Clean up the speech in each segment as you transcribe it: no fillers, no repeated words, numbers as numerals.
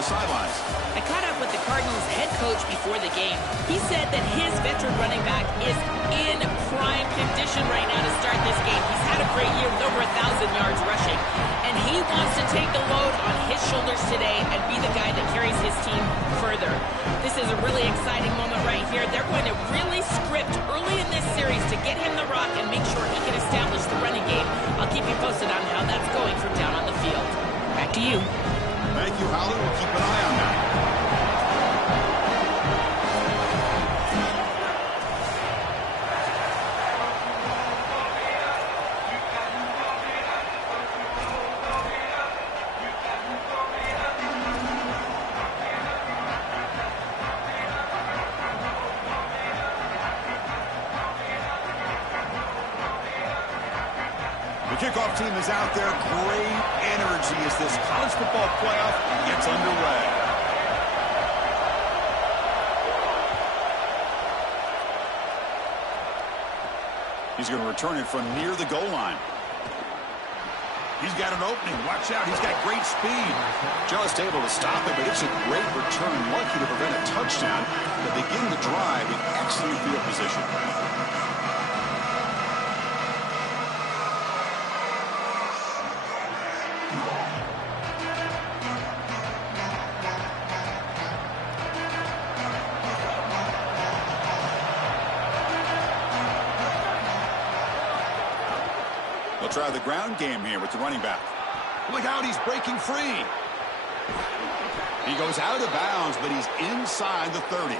the sidelines. I caught up with the Cardinals head coach before the game. He said that his veteran running back is in prime condition right now to start this game. He's had a great year with over 1,000 yards rushing, and he wants to take the load on his shoulders today and be the guy that carries his team further. This is a really exciting moment right here. They're going to really script early in this series to get him the rock and make sure he can establish the running game. I'll keep you posted on how that's going from down on the field. Back to you. Thank you, Holly. We'll keep an eye on that. Kickoff team is out there. Great energy as this college football playoff gets underway. He's going to return it from near the goal line. He's got an opening. Watch out. He's got great speed. Just able to stop it, but it's a great return. Lucky to prevent a touchdown, but begin the drive in excellent field position. Try the ground game here with the running back. Look out, he's breaking free. He goes out of bounds, but he's inside the 30.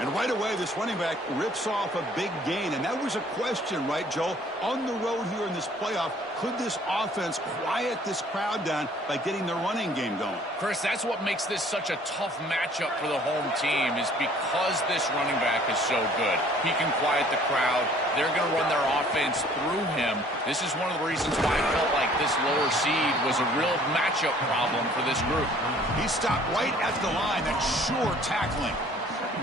And right away, this running back rips off a big gain. And that was a question, right, Joel? On the road here in this playoff, could this offense quiet this crowd down by getting their running game going? Chris, that's what makes this such a tough matchup for the home team, is because this running back is so good. He can quiet the crowd. They're going to run their offense through him. This is one of the reasons why I felt like this lower seed was a real matchup problem for this group. He stopped right at the line. That's sure tackling.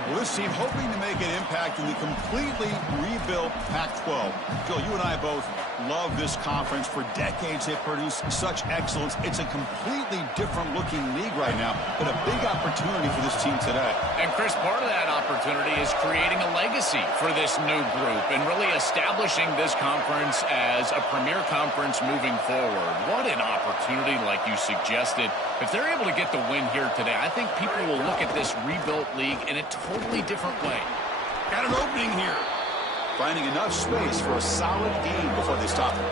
Well, this team hoping to make an impact in the completely rebuilt Pac-12. Joel, you and I both love this conference. For decades, they've produced such excellence. It's a completely different-looking league right now, but a big opportunity for this team today. And, Chris, part of that opportunity is creating a legacy for this new group and really establishing this conference as a premier conference moving forward. What an opportunity, like you suggested. If they're able to get the win here today, I think people will look at this rebuilt league in a totally different way. Got an opening here. Finding enough space for a solid game before they stop it.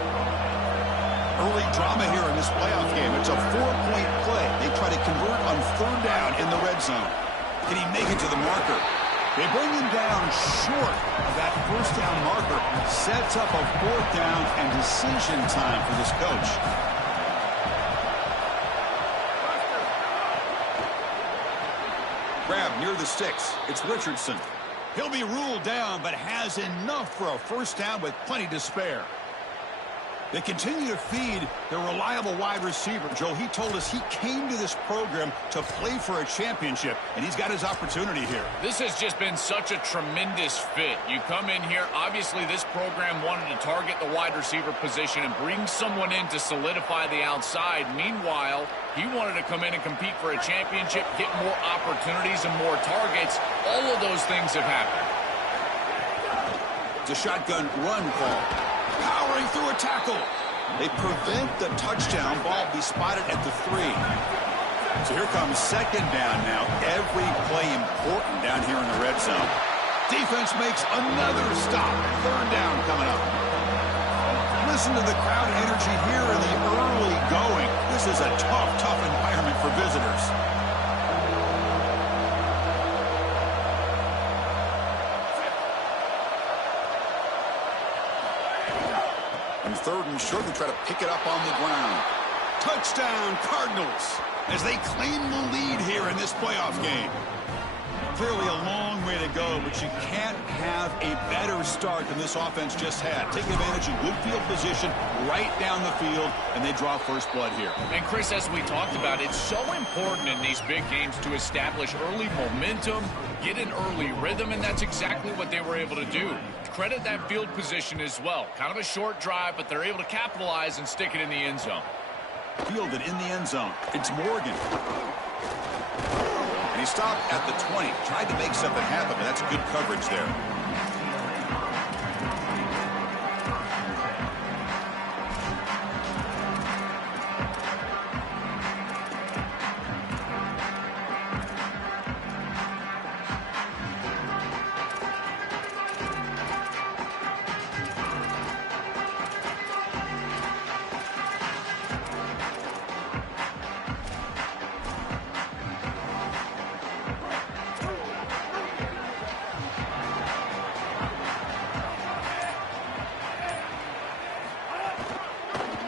Early drama here in this playoff game. It's a 4-point play. They try to convert on third down in the red zone. Can he make it to the marker? They bring him down short of that first down marker. Sets up a fourth down and decision time for this coach. Grab near the sticks. It's Richardson. He'll be ruled down, but has enough for a first down with plenty to spare. They continue to feed their reliable wide receiver. Joe, he told us he came to this program to play for a championship, and he's got his opportunity here. This has just been such a tremendous fit. You come in here, obviously this program wanted to target the wide receiver position and bring someone in to solidify the outside. Meanwhile, he wanted to come in and compete for a championship, get more opportunities and more targets. All of those things have happened. It's a shotgun run call. Powering through a tackle. They prevent the touchdown. Ball be spotted at the 3. So here comes second down now. Every play important down here in the red zone. Defense makes another stop. Third down coming up. Listen to the crowd energy here in the early going. This is a tough environment for visitors. Third and short, they try to pick it up on the ground. Touchdown, Cardinals, as they claim the lead here in this playoff game. Clearly a long way to go, but you can't have a better start than this offense just had. Take advantage of good field position right down the field, and they draw first blood here. And, Chris, as we talked about, it's so important in these big games to establish early momentum, get an early rhythm, and that's exactly what they were able to do. Credit that field position as well. Kind of a short drive, but they're able to capitalize and stick it in the end zone. Fielded in the end zone. It's Morgan. stopped at the 20. Tried to make something happen, but that's good coverage there.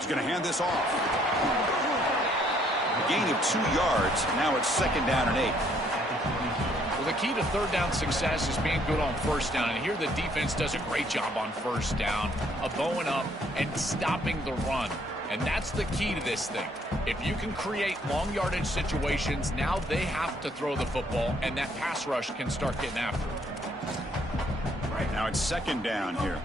Going to hand this off. A gain of 2 yards. Now it's 2nd down and 8. Well, the key to third down success is being good on first down. And here the defense does a great job on first down of bowing up and stopping the run. And that's the key to this thing. If you can create long yardage situations, now they have to throw the football, and that pass rush can start getting after it. Now it's 2nd down here.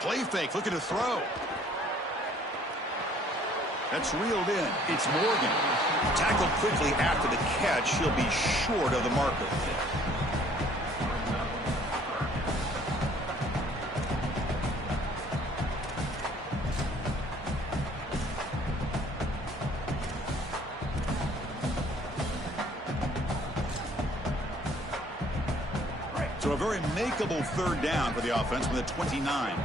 Play fake, looking to throw. That's reeled in. It's Morgan. Tackled quickly after the catch. He'll be short of the marker. So a very makeable 3rd down for the offense with a 29.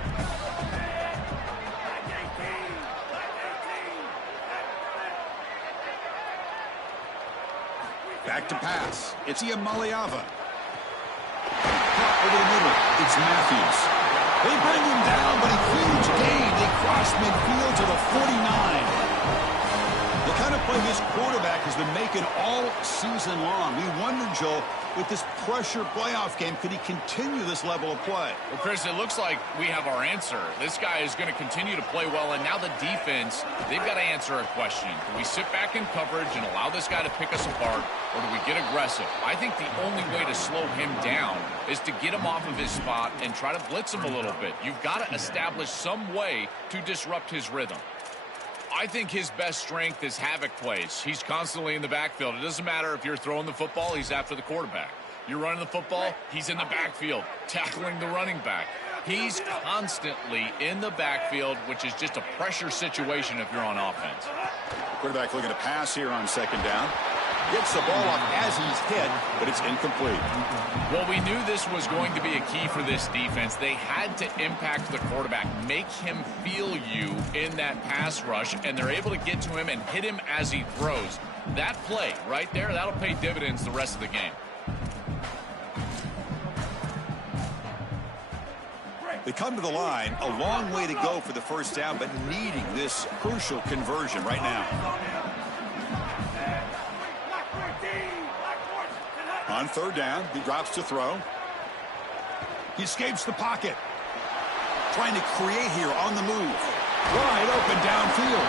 Back to pass. It's Iamaleava. Over the middle. It's Matthews. They bring him down, but a huge gain. They cross midfield to the 49. The kind of play this quarterback has been making all season long. We wonder, Joel, with this pressure playoff game, could he continue this level of play? Well, Chris, it looks like we have our answer. This guy is going to continue to play well, and now the defense, they've got to answer a question. Do we sit back in coverage and allow this guy to pick us apart, or do we get aggressive? I think the only way to slow him down is to get him off of his spot and try to blitz him a little bit. You've got to establish some way to disrupt his rhythm. I think his best strength is havoc plays. He's constantly in the backfield. It doesn't matter if you're throwing the football, he's after the quarterback. You're running the football, he's in the backfield, tackling the running back. He's constantly in the backfield, which is just a pressure situation if you're on offense. Quarterback looking to pass here on 2nd down. Gets the ball off as he's hit, but it's incomplete. Well, we knew this was going to be a key for this defense. They had to impact the quarterback, make him feel you in that pass rush, and they're able to get to him and hit him as he throws. That play right there, that'll pay dividends the rest of the game. They come to the line, a long way to go for the 1st down, but needing this crucial conversion right now. On 3rd down, he drops to throw. He escapes the pocket. Trying to create here on the move. Wide open downfield.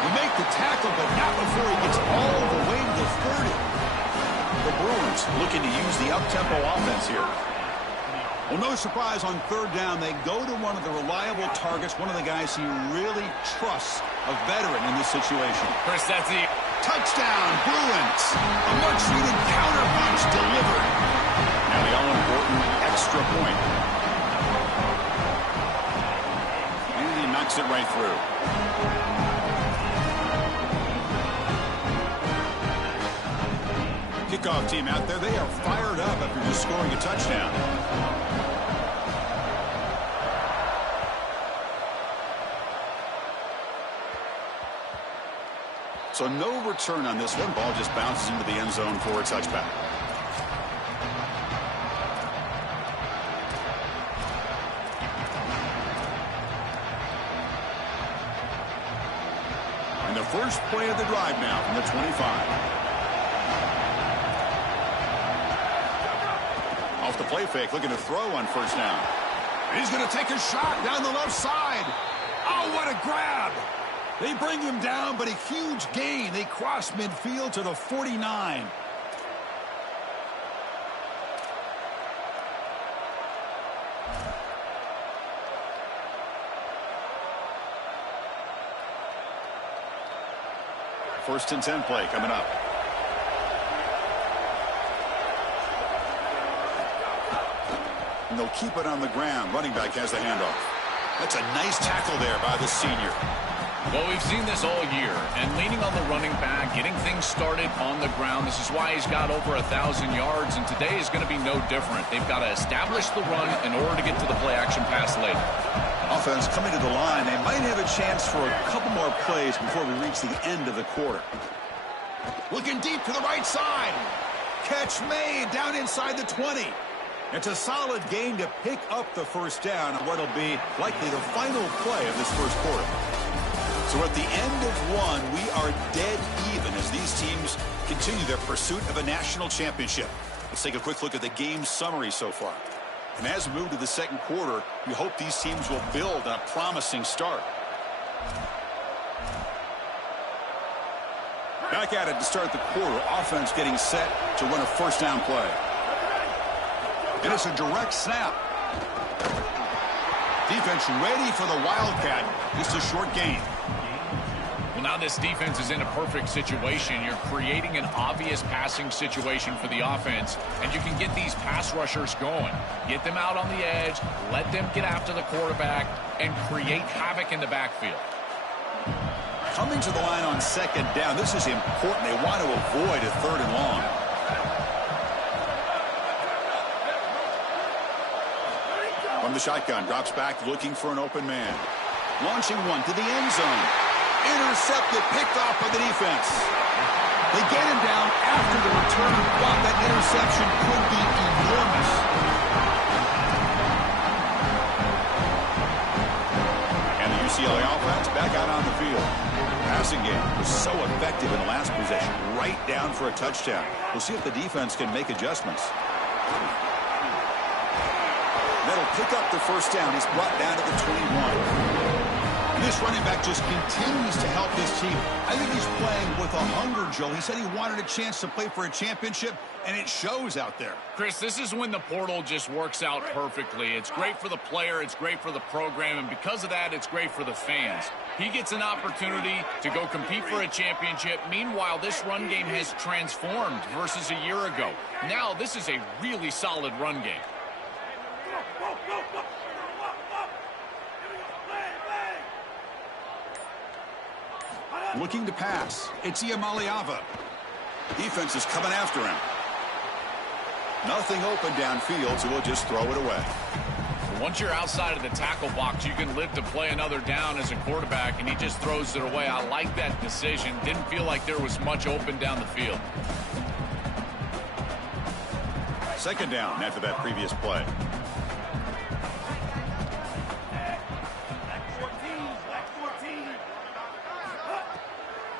He make the tackle, but not before he gets all the way to the 30. The Bruins looking to use the up-tempo offense here. Well, no surprise on 3rd down. They go to one of the reliable targets, one of the guys he really trusts, a veteran in this situation. Chris, that's the touchdown, Bruins. A much-needed counter-punch delivered. Now the all-important extra point. And he knocks it right through. Kickoff team out there, they are fired up after just scoring a touchdown. So no return on this one. Ball just bounces into the end zone for a touchback. And the first play of the drive now from the 25. Off the play fake, looking to throw on 1st down. And he's going to take a shot down the left side. Oh, what a grab! They bring him down, but a huge gain. They cross midfield to the 49. First and 10 play coming up. And they'll keep it on the ground. Running back has the handoff. That's a nice tackle there by the senior. Well, we've seen this all year, and leaning on the running back, getting things started on the ground. This is why he's got over 1,000 yards, and today is going to be no different. They've got to establish the run in order to get to the play-action pass later. Offense coming to the line. They might have a chance for a couple more plays before we reach the end of the quarter. Looking deep to the right side. Catch made down inside the 20. It's a solid gain to pick up the first down on what will be likely the final play of this first quarter. So at the end of one, we are dead even as these teams continue their pursuit of a national championship. Let's take a quick look at the game summary so far. And as we move to the second quarter, we hope these teams will build on a promising start. Back at it to start the quarter. Offense getting set to run a first down play. And it's a direct snap. Defense ready for the Wildcat. Just a short gain. Well, now this defense is in a perfect situation. You're creating an obvious passing situation for the offense, and you can get these pass rushers going. Get them out on the edge, let them get after the quarterback, and create havoc in the backfield. Coming to the line on second down, this is important. They want to avoid a third and long. From the shotgun, drops back looking for an open man. Launching one to the end zone. Intercepted, picked off by the defense. They get him down after the return. Thought that interception could be enormous. And the UCLA offense back out on the field. Passing game was so effective in the last possession. Right down for a touchdown. We'll see if the defense can make adjustments. That'll pick up the first down. He's brought down to the 21. And this running back just continues to help this team. I think he's playing with a hunger, Joe. He said he wanted a chance to play for a championship, and it shows out there. Chris, this is when the portal just works out perfectly. It's great for the player, it's great for the program, and because of that, it's great for the fans. He gets an opportunity to go compete for a championship. Meanwhile, this run game has transformed versus a year ago. Now, this is a really solid run game. Looking to pass. It's Iamaleava. Defense is coming after him. Nothing open downfield, so we'll just throw it away. Once you're outside of the tackle box, you can live to play another down as a quarterback, and he just throws it away. I like that decision. Didn't feel like there was much open down the field. Second down after that previous play.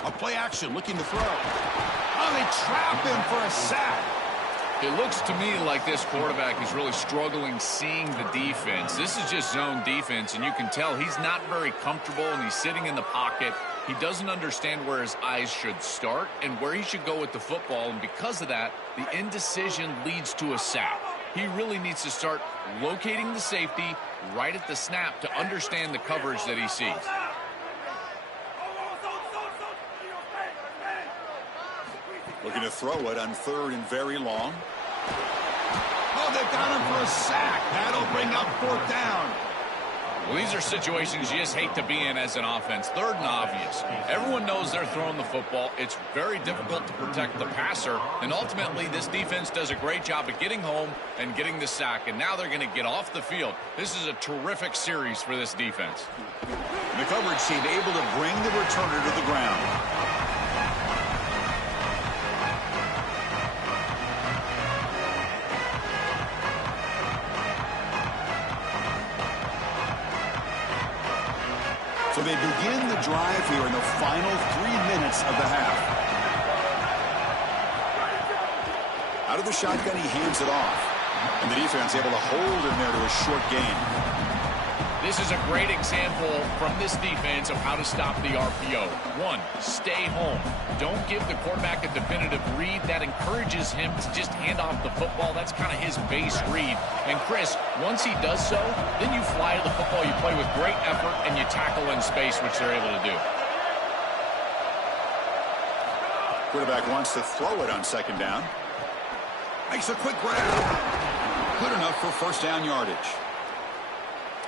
A play action, looking to throw. Oh, they trap him for a sack. It looks to me like this quarterback is really struggling seeing the defense. This is just zone defense, and you can tell he's not very comfortable, and he's sitting in the pocket. He doesn't understand where his eyes should start and where he should go with the football, and because of that, the indecision leads to a sack. He really needs to start locating the safety right at the snap to understand the coverage that he sees. Looking to throw it on third and very long. Oh, they've got him for a sack. That'll bring up fourth down. Well, these are situations you just hate to be in as an offense. Third and obvious. Everyone knows they're throwing the football. It's very difficult to protect the passer. And ultimately, this defense does a great job of getting home and getting the sack. And now they're going to get off the field. This is a terrific series for this defense. And the coverage team able to bring the returner to the ground. So they begin the drive here in the final 3 minutes of the half. Out of the shotgun, he hands it off. And the defense able to hold him there to a short gain. This is a great example from this defense of how to stop the RPO. One, stay home. Don't give the quarterback a definitive read. That encourages him to just hand off the football. That's kind of his base read. And Chris, once he does so, then you fly to the football, you play with great effort, and you tackle in space, which they're able to do. Quarterback wants to throw it on second down. Makes a quick grab. Good enough for first down yardage.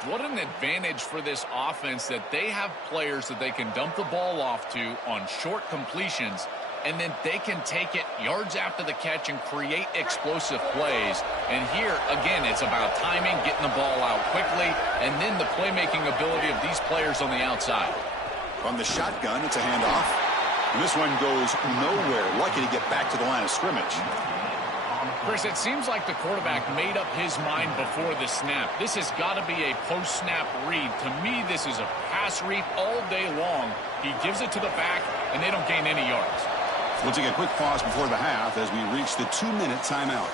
What an advantage for this offense that they have players that they can dump the ball off to on short completions, and then they can take it yards after the catch and create explosive plays. And here, again, it's about timing, getting the ball out quickly, and then the playmaking ability of these players on the outside. From the shotgun, it's a handoff. And this one goes nowhere. Lucky to get back to the line of scrimmage. Chris, it seems like the quarterback made up his mind before the snap. This has got to be a post-snap read. To me, this is a pass read all day long. He gives it to the back, and they don't gain any yards. We'll take a quick pause before the half as we reach the 2-minute timeout.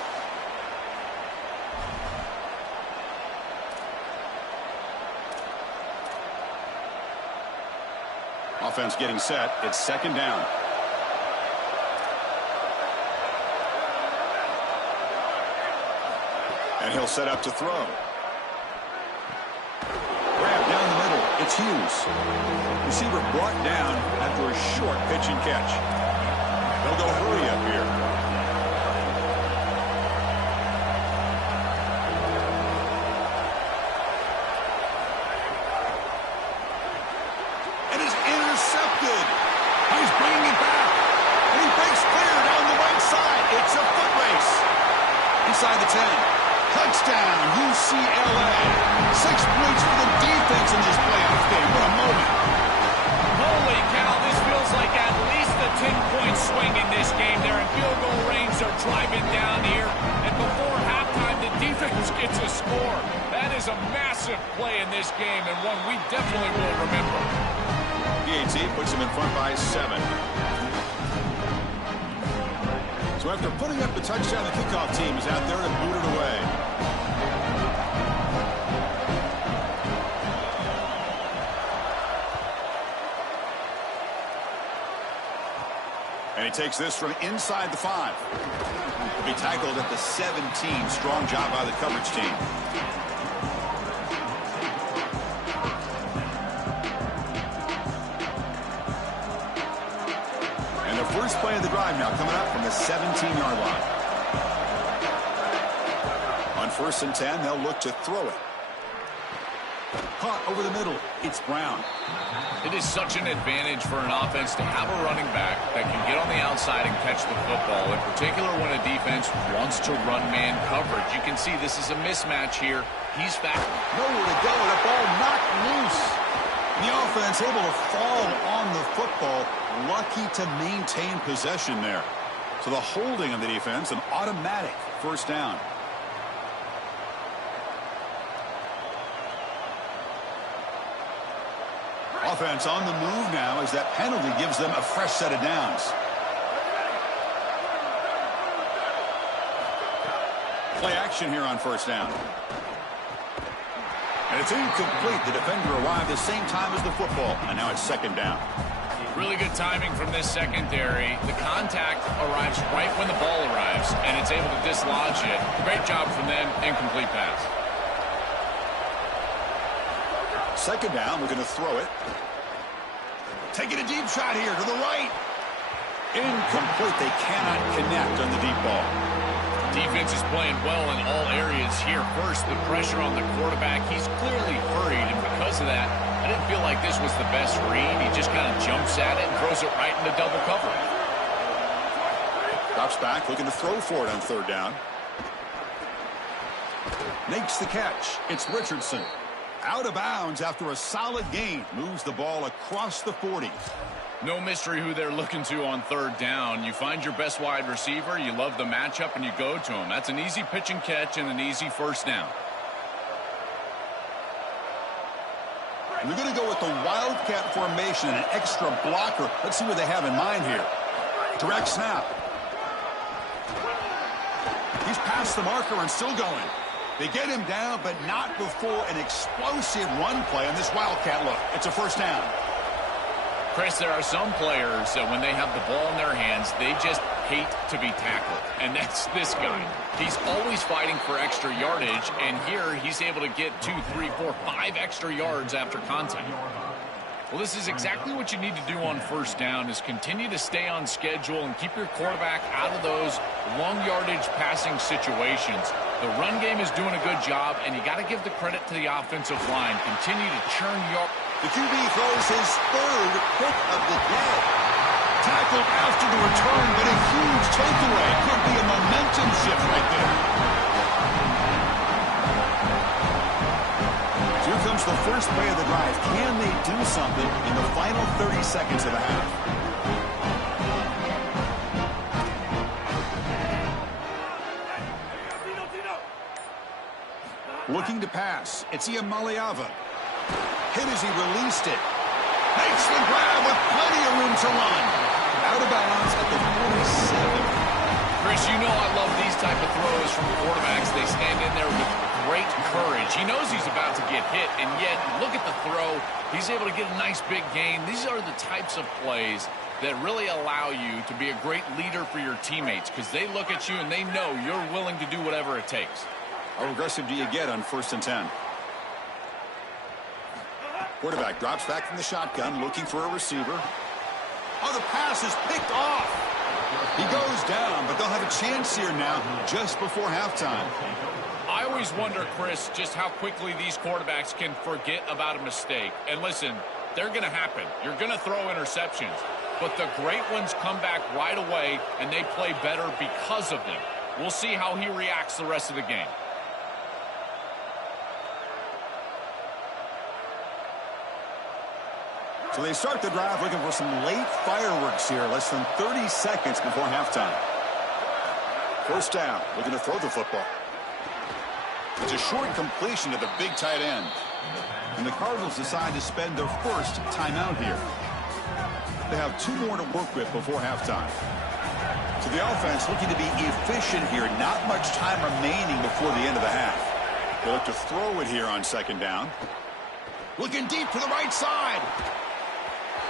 Offense getting set. It's second down. And he'll set up to throw. Grab down the middle. It's Hughes. Receiver brought down after a short pitch and catch. They'll go hurry up here. And it's intercepted. He's bringing it back. And he breaks clear down the right side. It's a foot race. Inside the 10. Touchdown, UCLA. 6 points for the defense in this playoff game. What a moment. Holy cow, this feels like at least a 10-point swing in this game. They're in field goal range. They're driving down here. And before halftime, the defense gets a score. That is a massive play in this game and one we definitely will remember. PAT puts him in front by 7. So after putting up the touchdown, the kickoff team is out there to boot it away. And he takes this from inside the 5. He'll be tackled at the 17. Strong job by the coverage team. And the first play of the drive now coming up from the 17-yard line. On 1st and 10, they'll look to throw it. Caught over the middle. It's Brown. It is such an advantage for an offense to have a running back that can get on the outside and catch the football, in particular when a defense wants to run man coverage. You can see this is a mismatch here. He's back. Nowhere to go. The ball knocked loose. The offense able to fall on the football. Lucky to maintain possession there. So the holding of the defense, an automatic first down. Offense on the move now as that penalty gives them a fresh set of downs. Play action here on first down. And it's incomplete. The defender arrived the same time as the football, and now it's second down. Really good timing from this secondary. The contact arrives right when the ball arrives, and it's able to dislodge it. Great job from them. Incomplete pass. Second down, we're going to throw it. Taking a deep shot here to the right. Incomplete. They cannot connect on the deep ball. Defense is playing well in all areas here. First, the pressure on the quarterback. He's clearly hurried, and because of that, I didn't feel like this was the best read. He just kind of jumps at it and throws it right into double cover. Drops back, looking to throw for it on third down. Makes the catch. It's Richardson. Out of bounds after a solid gain. Moves the ball across the 40. No mystery who they're looking to on third down. You find your best wide receiver, you love the matchup, and you go to him. That's an easy pitch and catch and an easy first down. And they're going to go with the Wildcat formation and an extra blocker. Let's see what they have in mind here. Direct snap. He's past the marker and still going. They get him down, but not before an explosive run play on this Wildcat look. It's a first down. Chris, there are some players that when they have the ball in their hands, they just hate to be tackled. And that's this guy. He's always fighting for extra yardage, and here he's able to get 2, 3, 4, 5 extra yards after contact. Well, this is exactly what you need to do on first down is continue to stay on schedule and keep your quarterback out of those long yardage passing situations. The run game is doing a good job, and you got to give the credit to the offensive line. Continue to churn your... The QB throws his third pick of the day. Tackled after the return, but a huge takeaway. Could be a momentum shift right there. Here comes the first play of the drive. Can they do something in the final 30 seconds of the half? Looking to pass. It's Iamaleava. Hit as he released it. Makes the grab with plenty of room to run. Out of bounds at the 47. Chris, you know I love these type of throws from quarterbacks. They stand in there with great courage. He knows he's about to get hit, and yet, look at the throw. He's able to get a nice big gain. These are the types of plays that really allow you to be a great leader for your teammates because they look at you and they know you're willing to do whatever it takes. How aggressive do you get on 1st and 10? Quarterback drops back from the shotgun, looking for a receiver. Oh, the pass is picked off. He goes down, but they'll have a chance here now just before halftime. I always wonder, Chris, just how quickly these quarterbacks can forget about a mistake. And listen, they're going to happen. You're going to throw interceptions. But the great ones come back right away, and they play better because of them. We'll see how he reacts the rest of the game. So they start the drive looking for some late fireworks here, less than 30 seconds before halftime. First down, looking to throw the football. It's a short completion to the big tight end. And the Cardinals decide to spend their first timeout here. They have 2 more to work with before halftime. So the offense looking to be efficient here. Not much time remaining before the end of the half. They look to throw it here on 2nd down. Looking deep to the right side.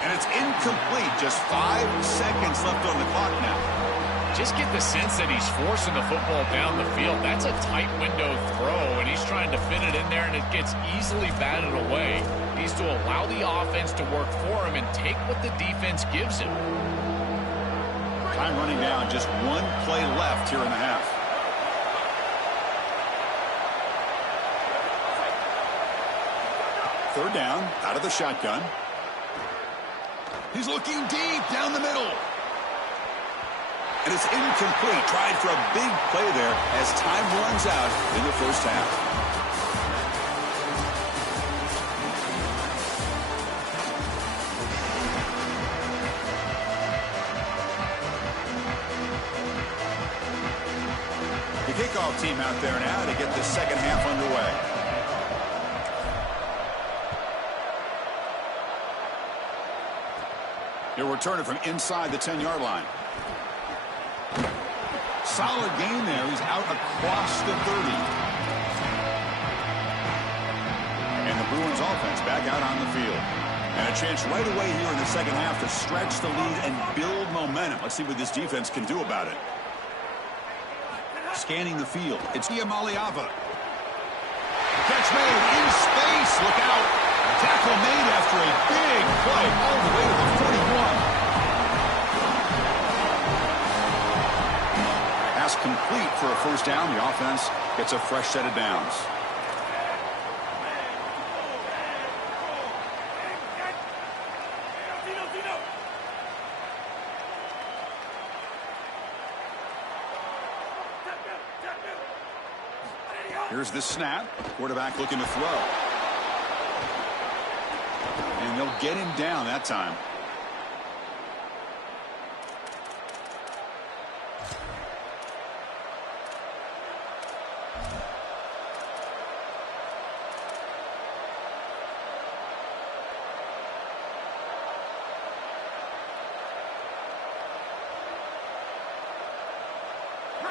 And it's incomplete. Just 5 seconds left on the clock now. Just get the sense that he's forcing the football down the field. That's a tight window throw, and he's trying to fit it in there, and it gets easily batted away. He needs to allow the offense to work for him and take what the defense gives him. Time running down. Just 1 play left here in the half. Third down, out of the shotgun. He's looking deep down the middle. And it's incomplete. Tried for a big play there as time runs out in the first half. The kickoff team out there now to get the second half underway. He'll return it from inside the 10-yard line. Solid gain there. He's out across the 30. And the Bruins offense back out on the field. And a chance right away here in the second half to stretch the lead and build momentum. Let's see what this defense can do about it. Scanning the field. It's Iamaleava. Catch made in space. Look out. Tackle made after a big play all the way to the 41. Pass complete for a first down. The offense gets a fresh set of downs. Here's the snap. Quarterback looking to throw. And they'll get him down that time.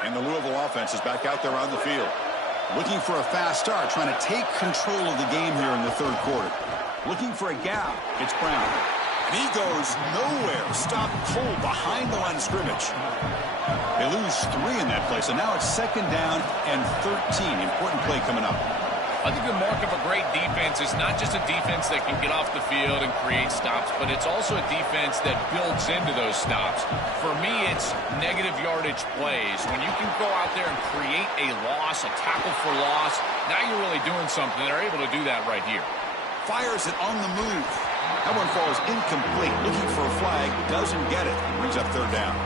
And the Louisville offense is back out there on the field. Looking for a fast start, trying to take control of the game here in the third quarter. Looking for a gap. It's Brown. And he goes nowhere. Stopped cold behind the line of scrimmage. They lose 3 in that play, so now it's second down and 13. Important play coming up. I think the mark of a great defense is not just a defense that can get off the field and create stops, but it's also a defense that builds into those stops. For me, it's negative yardage plays. When you can go out there and create a loss, a tackle for loss, now you're really doing something. They're able to do that right here. Fires it on the move. That one falls incomplete. Looking for a flag, doesn't get it. Brings up third down.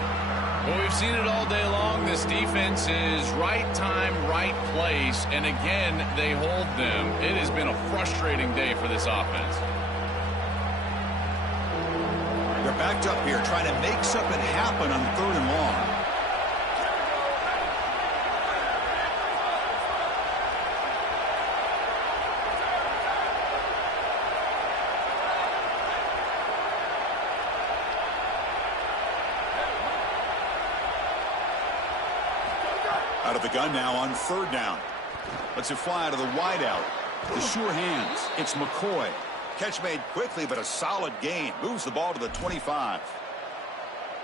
Well, we've seen it all day long. This defense is right time, right place, and again, they hold them. It has been a frustrating day for this offense. They're backed up here, trying to make something happen on third and long. Out of the gun now on third down. Lets it fly out of the wideout. The sure hands. It's McCoy. Catch made quickly, but a solid gain. Moves the ball to the 25.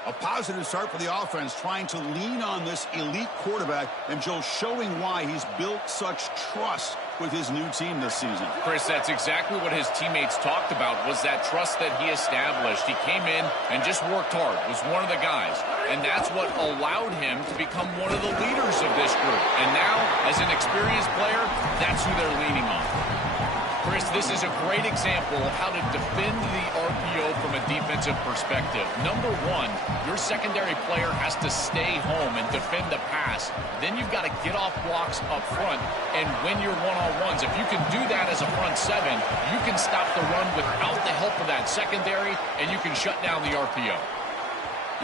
A positive start for the offense, trying to lean on this elite quarterback, and Joe showing why he's built such trust with his new team this season. Chris, that's exactly what his teammates talked about, was that trust that he established. He came in and just worked hard, was one of the guys, and that's what allowed him to become one of the leaders of this group. And now, as an experienced player, that's who they're leaning on. Chris, this is a great example of how to defend the RPO from a defensive perspective. Number one, your secondary player has to stay home and defend the pass. Then you've got to get off blocks up front and win your one-on-ones. If you can do that as a front seven, you can stop the run without the help of that secondary, and you can shut down the RPO.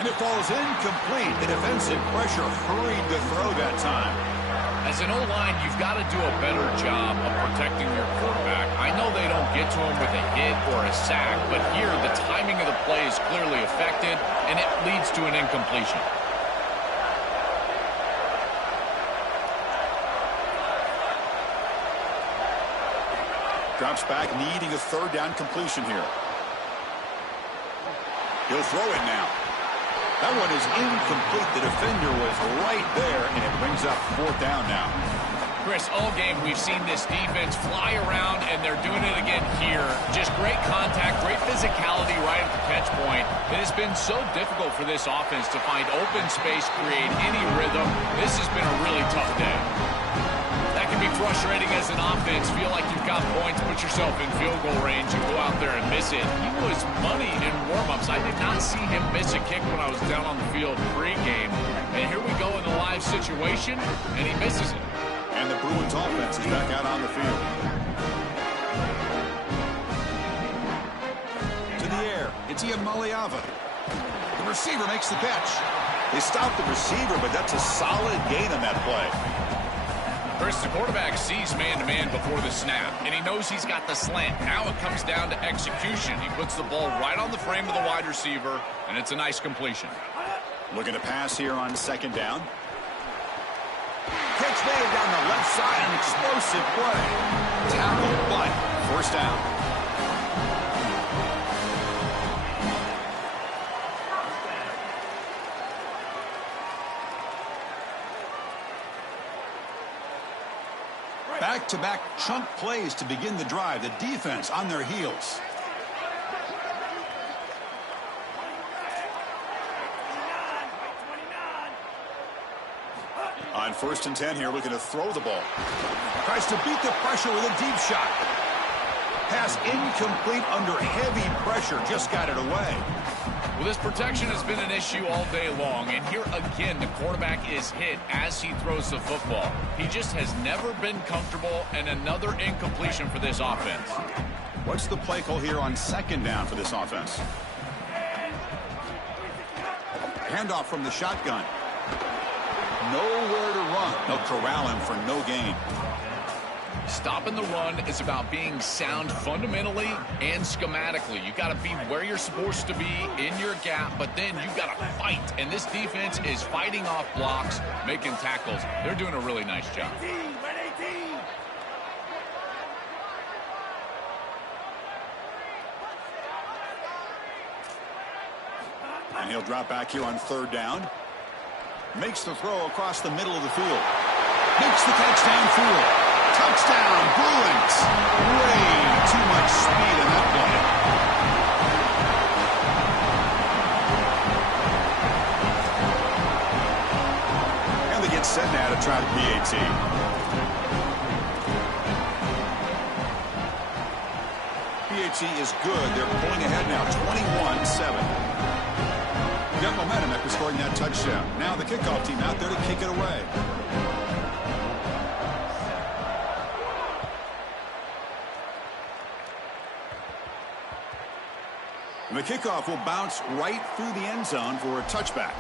And it falls incomplete. The defensive pressure hurried the throw that time. As an O-line, you've got to do a better job of protecting your quarterback. I know they don't get to him with a hit or a sack, but here the timing of the play is clearly affected, and it leads to an incompletion. Drops back, needing a third down completion here. He'll throw it now. That one is incomplete. The defender was right there, and it brings up fourth down now. Chris, all game we've seen this defense fly around, and they're doing it again here. Just great contact, great physicality right at the catch point. It has been so difficult for this offense to find open space, create any rhythm. This has been a really tough day. That can be frustrating as an offense. Feel like you've got points, put yourself in field goal range, and go out there and miss it. He was money in warm-ups. I did not see him miss a kick when I was down on the field pre-game. And here we go in the live situation, and he misses it. And the Bruins offense is back out on the field. To the air, it's Iamaleava. The receiver makes the catch. They stopped the receiver, but that's a solid gain on that play. Chris, the quarterback sees man-to-man before the snap, and he knows he's got the slant. Now it comes down to execution. He puts the ball right on the frame of the wide receiver, and it's a nice completion. Looking to pass here on second down. Catch made down the left side, an explosive play. Tackle, but first down. Back-to-back chunk plays to begin the drive. The defense on their heels. On 1st and 10 here, looking to throw the ball. Tries to beat the pressure with a deep shot. Pass incomplete under heavy pressure. Just got it away. Well, this protection has been an issue all day long, and here again the quarterback is hit as he throws the football. He just has never been comfortable, and another incompletion for this offense. What's the play call here on second down for this offense? Handoff from the shotgun. Nowhere to run. They'll corral him for no gain. Stopping the run is about being sound fundamentally and schematically. You got to be where you're supposed to be in your gap, but then you got to fight. And this defense is fighting off blocks, making tackles. They're doing a really nice job. And he'll drop back here on third down. Makes the throw across the middle of the field. Makes the catch downfield. Touchdown, Bruins. Way too much speed in that play. And they get set now to try the PAT. PAT is good. They're pulling ahead now, 21-7. Got momentum after scoring that touchdown. Now the kickoff team out there to kick it away. And the kickoff will bounce right through the end zone for a touchback.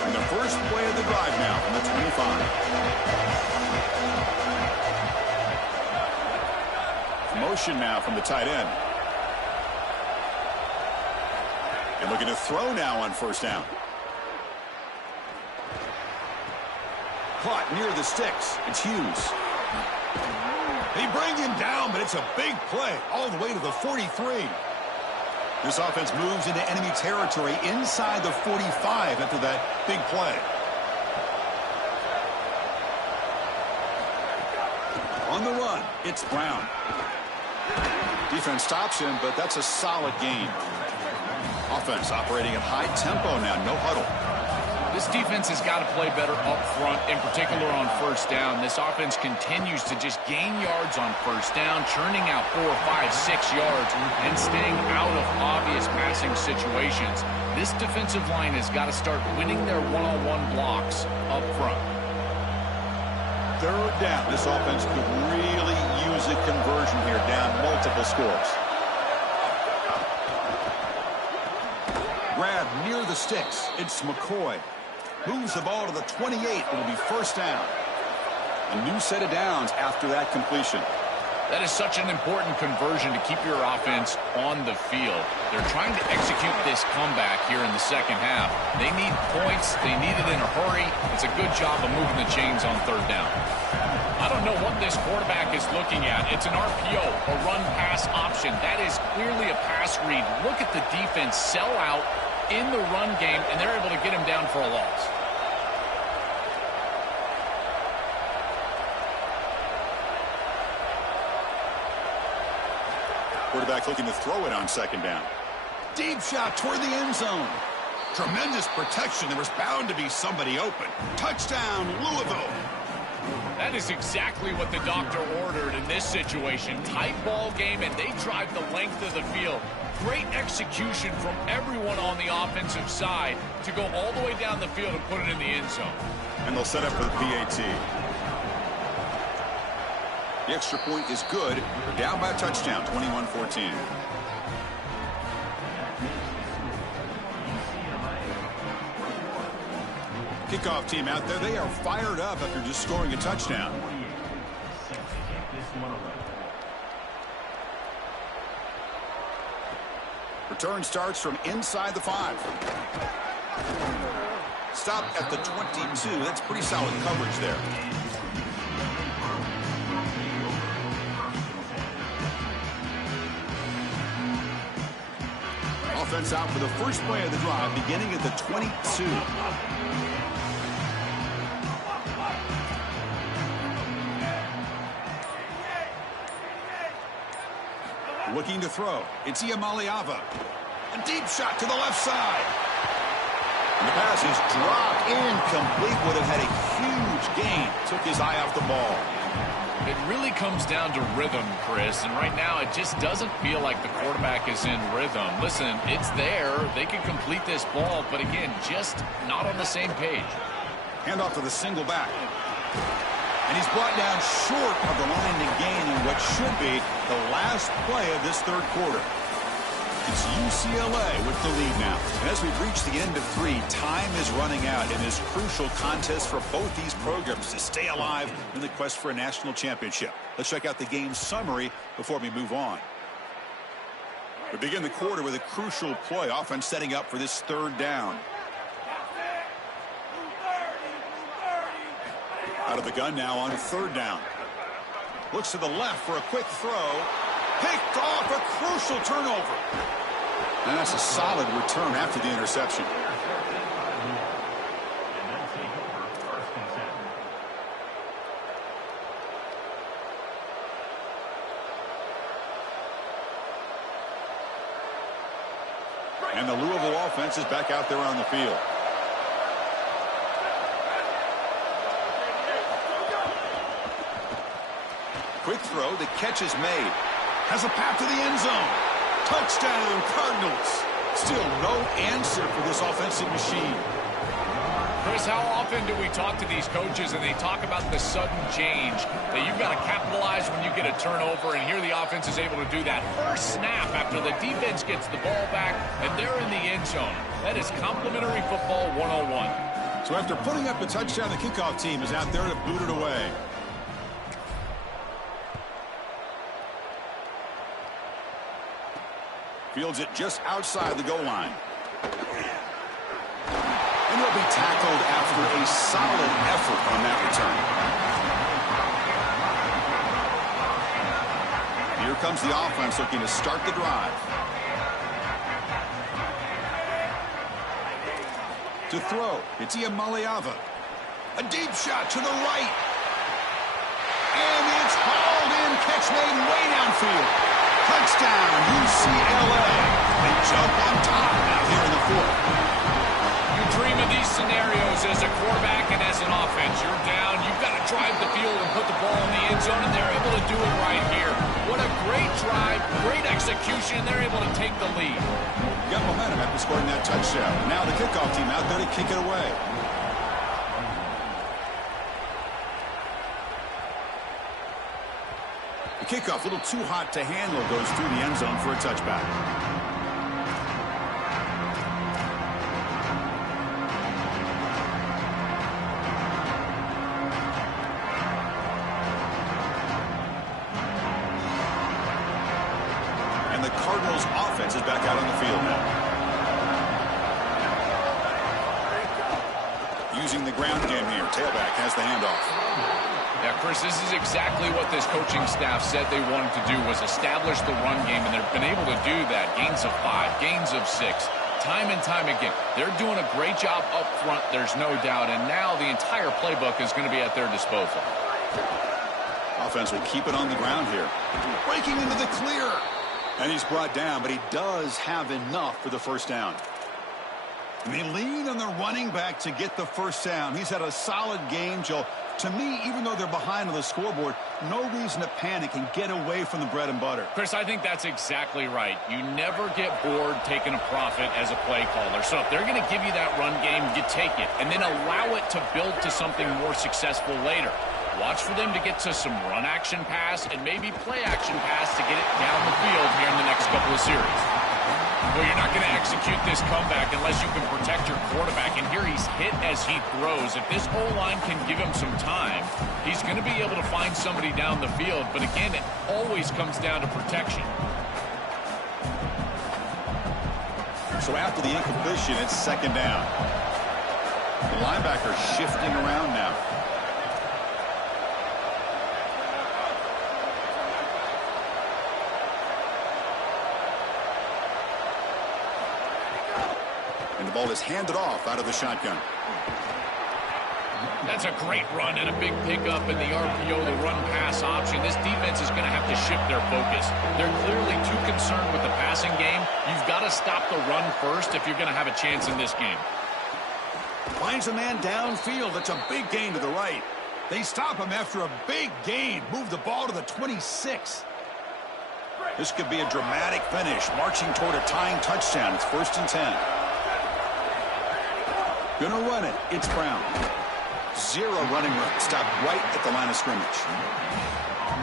And the first play of the drive now from the 25. Motion now from the tight end. And looking to throw now on first down. Caught near the sticks. It's Hughes. They bring him down, but it's a big play all the way to the 43. This offense moves into enemy territory inside the 45 after that big play. On the run, it's Brown. Defense stops him, but that's a solid gain. Offense operating at high tempo now, no huddle. This defense has got to play better up front, in particular on first down. This offense continues to just gain yards on first down, churning out 4, 5, 6 yards, and staying out of obvious passing situations. This defensive line has got to start winning their one-on-one blocks up front. Third down. This offense could really use a conversion here, down multiple scores. Grab near the sticks. It's McCoy. Moves the ball to the 28. It'll be first down. A new set of downs after that completion. That is such an important conversion to keep your offense on the field. They're trying to execute this comeback here in the second half. They need points. They need it in a hurry. It's a good job of moving the chains on third down. I don't know what this quarterback is looking at. It's an RPO, a run-pass option. That is clearly a pass read. Look at the defense sell out in the run game, and they're able to get him down for a loss. Quarterback looking to throw it on second down. Deep shot toward the end zone. Tremendous protection. There was bound to be somebody open. Touchdown, Louisville. That is exactly what the doctor ordered in this situation. Tight ball game, and they drive the length of the field. Great execution from everyone on the offensive side to go all the way down the field and put it in the end zone. And they'll set up for the PAT. The extra point is good. They're down by a touchdown, 21-14. Kickoff team out there. They are fired up after just scoring a touchdown. Return starts from inside the 5. Stop at the 22. That's pretty solid coverage there. Offense out for the first play of the drive, beginning at the 22. Looking to throw. It's Iamaleava. A deep shot to the left side. And the pass is dropped incomplete. Would have had a huge gain. Took his eye off the ball. It really comes down to rhythm, Chris, and right now it just doesn't feel like the quarterback is in rhythm. Listen, it's there. They can complete this ball, but again, just not on the same page. Handoff to the single back. And he's brought down short of the line to gain in what should be the last play of this third quarter. It's UCLA with the lead now. And as we've reached the end of 3, time is running out in this crucial contest for both these programs to stay alive in the quest for a national championship. Let's check out the game summary before we move on. We begin the quarter with a crucial play. Offense setting up for this third down. Out of the gun now on 3rd down. Looks to the left for a quick throw. Picked off, a crucial turnover. And that's a solid return after the interception. And the Louisville offense is back out there on the field. Quick throw, the catch is made. Has a path to the end zone. Touchdown, Cardinals. Still no answer for this offensive machine. Chris, how often do we talk to these coaches and they talk about the sudden change, that you've got to capitalize when you get a turnover, and here the offense is able to do that. First snap after the defense gets the ball back, and they're in the end zone. That is complimentary football 101. So after putting up a touchdown, the kickoff team is out there to boot it away. Fields it just outside the goal line. And he'll be tackled after a solid effort on that return. Here comes the offense looking to start the drive. To throw, it's Iamaleava. A deep shot to the right. And it's hauled in, catch made way downfield. Touchdown, UCLA. They jump on top now here in the 4th. You dream of these scenarios as a quarterback and as an offense. You're down, you've got to drive the field and put the ball in the end zone, and they're able to do it right here. What a great drive, great execution, and they're able to take the lead. Got momentum after scoring that touchdown. Now the kickoff team out there to kick it away. The kickoff, a little too hot to handle, goes through the end zone for a touchback. And the Cardinals' offense is back out on the field now. Using the ground game here. Tailback has the handoff. Yeah, Chris, this is exactly what this coaching staff said they wanted to do, was establish the run game, and they've been able to do that. Gains of 5, gains of 6, time and time again. They're doing a great job up front, there's no doubt, and now the entire playbook is going to be at their disposal. Offense will keep it on the ground here. Breaking into the clear. And he's brought down, but he does have enough for the first down. And they lean on the running back to get the first down. He's had a solid game, Joe. To me, even though they're behind on the scoreboard, no reason to panic and get away from the bread and butter. Chris, I think that's exactly right. You never get bored taking a profit as a play caller. So if they're going to give you that run game, you take it, and then allow it to build to something more successful later. Watch for them to get to some run action pass and maybe play action pass to get it down the field here in the next couple of series. Well, you're not going to execute this comeback unless you can protect your quarterback. And here he's hit as he throws. If this O-line can give him some time, he's going to be able to find somebody down the field. But again, it always comes down to protection. So after the incompletion, it's 2nd down. The linebacker shifting around now. And the ball is handed off out of the shotgun. That's a great run and a big pickup in the RPO, the run-pass option. This defense is going to have to shift their focus. They're clearly too concerned with the passing game. You've got to stop the run first if you're going to have a chance in this game. Finds a man downfield. That's a big gain to the right. They stop him after a big gain. Move the ball to the 26. This could be a dramatic finish, marching toward a tying touchdown. It's 1st and 10. Gonna run it. It's Brown. 0 running room. Stopped right at the line of scrimmage.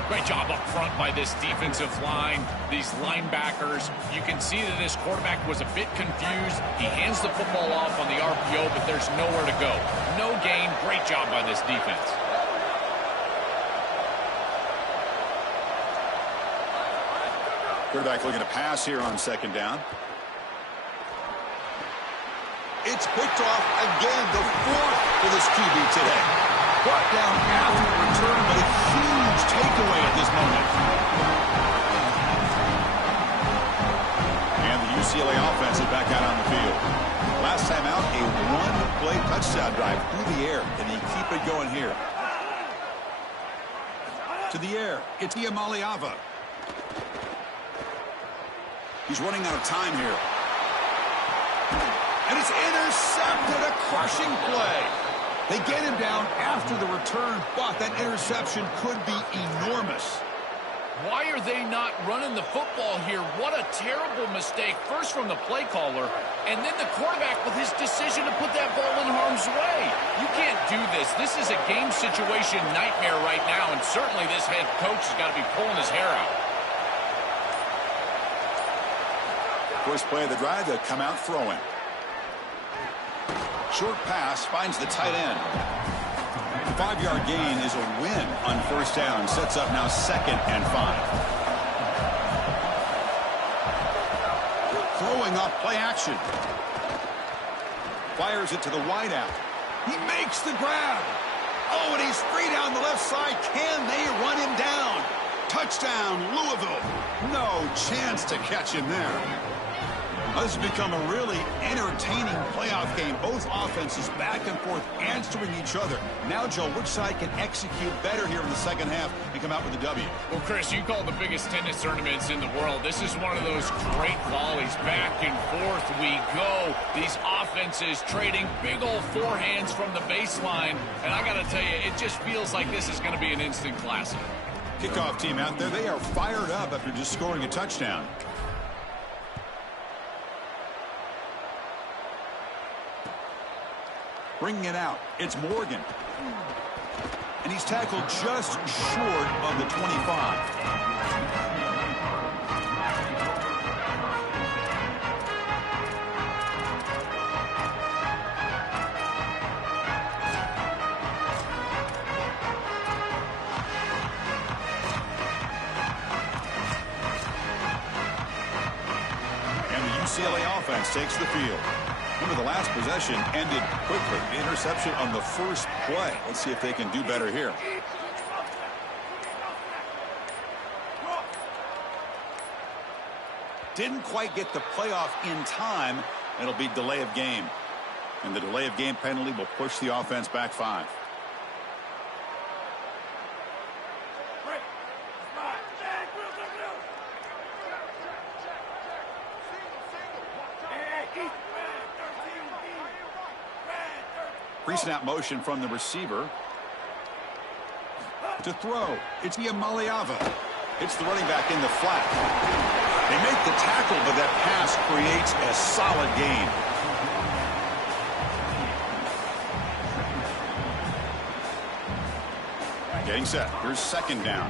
Great job up front by this defensive line, these linebackers. You can see that this quarterback was a bit confused. He hands the football off on the RPO, but there's nowhere to go. No gain. Great job by this defense. Quarterback looking to pass here on 2nd down. It's picked off again, the 4th for this QB today. brought down after the return, but a huge takeaway at this moment. And the UCLA offense is back out on the field. Last time out, a one-play touchdown drive through the air. Can he keep it going here? To the air, it's Iamaleava. He's running out of time here. And it's intercepted, a crushing play. They get him down after the return, but that interception could be enormous. Why are they not running the football here? What a terrible mistake. First from the play caller, and then the quarterback with his decision to put that ball in harm's way. You can't do this. This is a game situation nightmare right now, and certainly this head coach has got to be pulling his hair out. First play of the drive, they'll come out throwing. Short pass finds the tight end. The 5-yard gain is a win on first down. Sets up now 2nd and 5. Throwing off play action. Fires it to the wideout. He makes the grab. Oh, and he's free down the left side. Can they run him down? Touchdown, Louisville. No chance to catch him there. This has become a really entertaining playoff game. Both offenses back and forth answering each other. Now, Joe, which side can execute better here in the second half and come out with a W? Well, Chris, you call the biggest tennis tournaments in the world. This is one of those great volleys. Back and forth we go. These offenses trading big old forehands from the baseline. And I got to tell you, it just feels like this is going to be an instant classic. Kickoff team out there. They are fired up after just scoring a touchdown. Bringing it out, it's Morgan. And he's tackled just short of the 25. And the UCLA offense takes the field. Remember, the last possession ended quickly. The interception on the first play. Let's see if they can do better here. Didn't quite get the playoff in time. It'll be delay of game. And the delay of game penalty will push the offense back 5. Pre-snap motion from the receiver. To throw, it's Iamaleava. It's the running back in the flat. They make the tackle, but that pass creates a solid gain. Getting set. Here's 2nd down.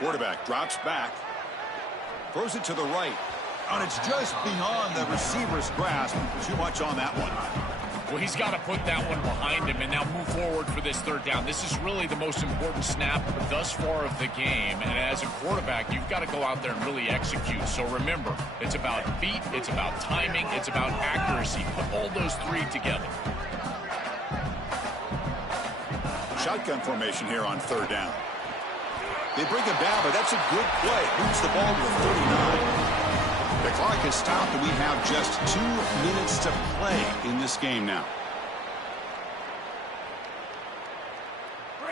Quarterback drops back. Throws it to the right. And it's just beyond the receiver's grasp. Too much on that one. Well, he's got to put that one behind him and now move forward for this 3rd down. This is really the most important snap thus far of the game. And as a quarterback, you've got to go out there and really execute. So remember, it's about feet, it's about timing, it's about accuracy. Put all those 3 together. Shotgun formation here on 3rd down. They bring him down, but that's a good play. Moves the ball to the 39. The clock is stopped, and we have just 2 minutes to play in this game now.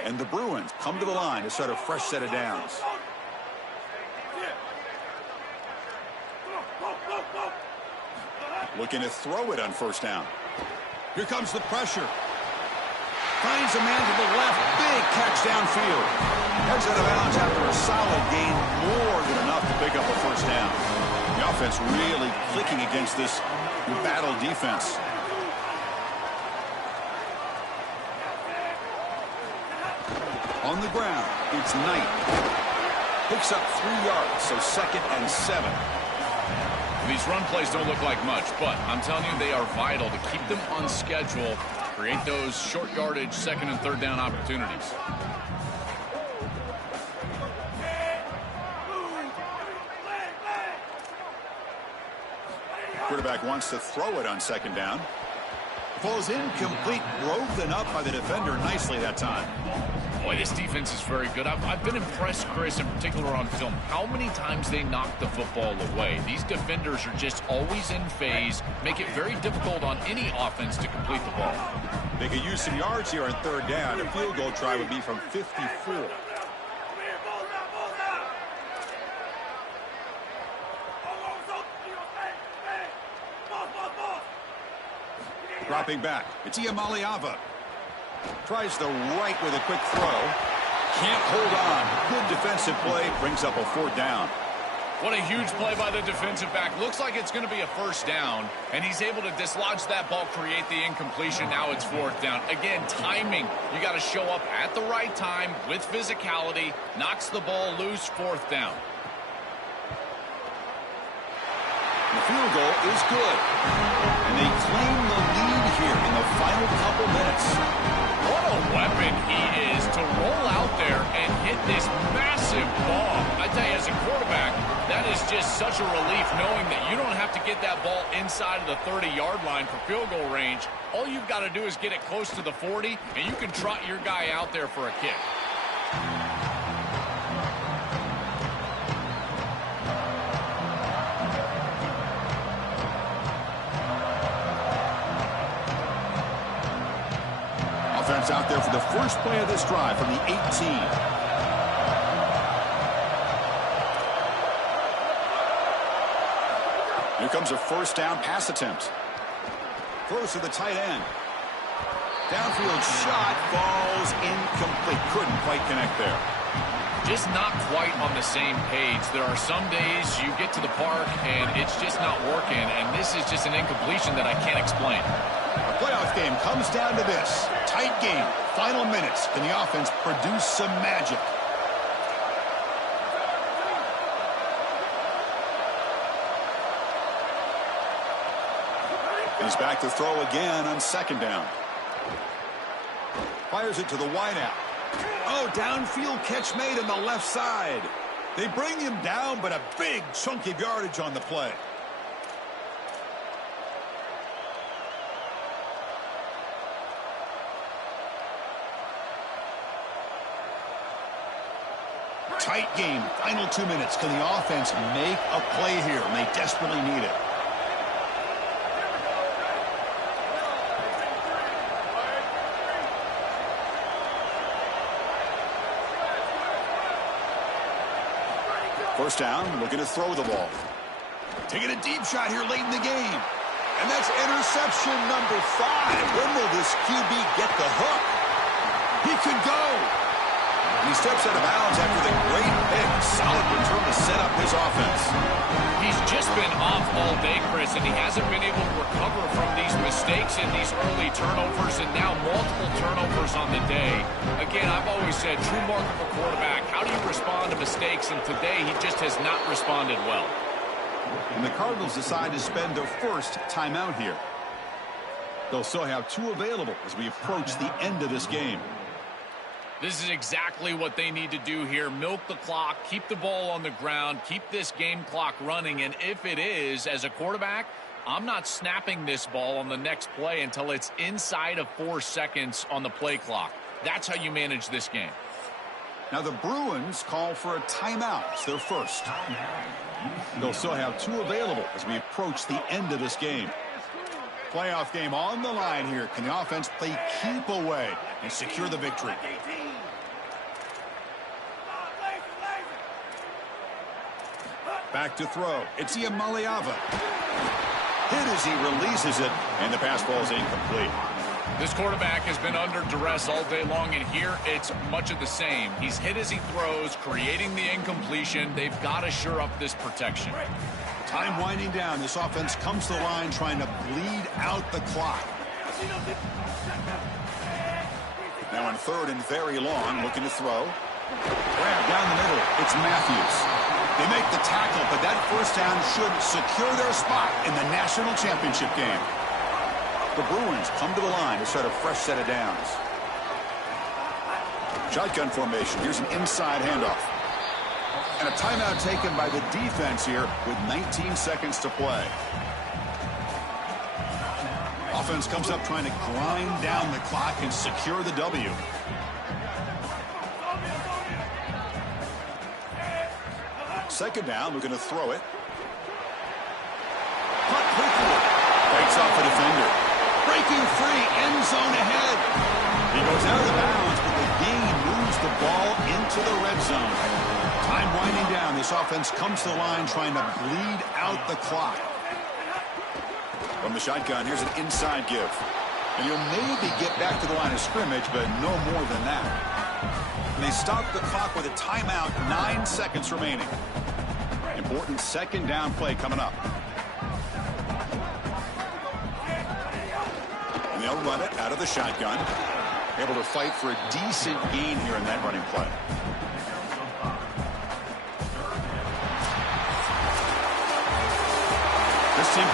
And the Bruins come to the line to start a fresh set of downs. Looking to throw it on 1st down. Here comes the pressure. Finds a man to the left. Big catch downfield. Heads out of bounds after a solid gain. More than enough to pick up a 1st down. The offense really clicking against this battle defense. On the ground, it's Knight. Picks up 3 yards, so 2nd and 7. These run plays don't look like much, but I'm telling you, they are vital to keep them on schedule, create those short yardage 2nd and 3rd down opportunities. quarterback wants to throw it on second down. Falls incomplete, broken up by the defender nicely that time. Boy, this defense is very good. I've been impressed, Chris, in particular on film, how many times they knock the football away. These defenders are just always in phase, make it very difficult on any offense to complete the ball. They could use some yards here on third down. A field goal try would be from 54. Dropping back, it's Iamaleava. Tries the right with a quick throw. Can't hold on. Good defensive play. Brings up a fourth down. What a huge play by the defensive back. Looks like it's going to be a first down. And he's able to dislodge that ball, create the incompletion. Now it's fourth down. Again, timing. You got to show up at the right time with physicality. Knocks the ball loose, fourth down. The field goal is good. And they claim the lead here in the final couple minutes. What a weapon he is to roll out there and hit this massive bomb. I tell you, as a quarterback, that is just such a relief knowing that you don't have to get that ball inside of the 30-yard line for field goal range. All you've got to do is get it close to the 40, and you can trot your guy out there for a kick. Offense out there for the first play of this drive from the 18. Here comes a first down pass attempt. Throws to the tight end. Downfield shot falls incomplete. Couldn't quite connect there. Just not quite on the same page. There are some days you get to the park and it's just not working, and this is just an incompletion that I can't explain. The playoff game comes down to this. Tight game, final minutes. Can the offense produce some magic? He's back to throw again on second down. Fires it to the wideout. Oh, downfield catch made on the left side. They bring him down, but a big chunk of yardage on the play. Tight game, final 2 minutes. Can the offense make a play here? And they desperately need it. First down, looking to throw the ball. Taking a deep shot here late in the game. And that's interception number 5. When will this QB get the hook? He could go. He steps out of bounds after the great pick. Solid return to set up his offense. He's just been off all day, Chris, and he hasn't been able to recover from these mistakes and these early turnovers, and now multiple turnovers on the day. Again, I've always said, true mark of a quarterback, how do you respond to mistakes? And today, he just has not responded well. And the Cardinals decide to spend their first timeout here. They'll still have 2 available as we approach the end of this game. This is exactly what they need to do here. Milk the clock, keep the ball on the ground, keep this game clock running. And if it is, as a quarterback, I'm not snapping this ball on the next play until it's inside of 4 seconds on the play clock. That's how you manage this game. Now the Bruins call for a timeout. It's their first. They'll still have 2 available as we approach the end of this game. Playoff game on the line here. Can the offense play keep away and secure the victory? Back to throw. It's Iamaleava. Hit as he releases it, and the pass ball is incomplete. This quarterback has been under duress all day long, and here it's much of the same. He's hit as he throws, creating the incompletion. They've got to shore up this protection. Time winding down. This offense comes to the line trying to bleed out the clock. Now on third and very long, looking to throw. Grab down the middle. It's Matthews. They make the tackle, but that first down should secure their spot in the national championship game. The Bruins come to the line to start a fresh set of downs. Shotgun formation. Here's an inside handoff. And a timeout taken by the defense here with 19 seconds to play. offense comes up trying to grind down the clock and secure the W. Second down, we're going to throw it. Punt quickly. Breaks off a defender. Breaking free, end zone ahead. He goes out of bounds, but the gain moves the ball into the red zone. Time winding down. This offense comes to the line trying to bleed out the clock. From the shotgun, here's an inside give. And you'll maybe get back to the line of scrimmage, but no more than that. And they stop the clock with a timeout, 9 seconds remaining. Important second down play coming up. And they'll run it out of the shotgun. Able to fight for a decent gain here in that running play. This team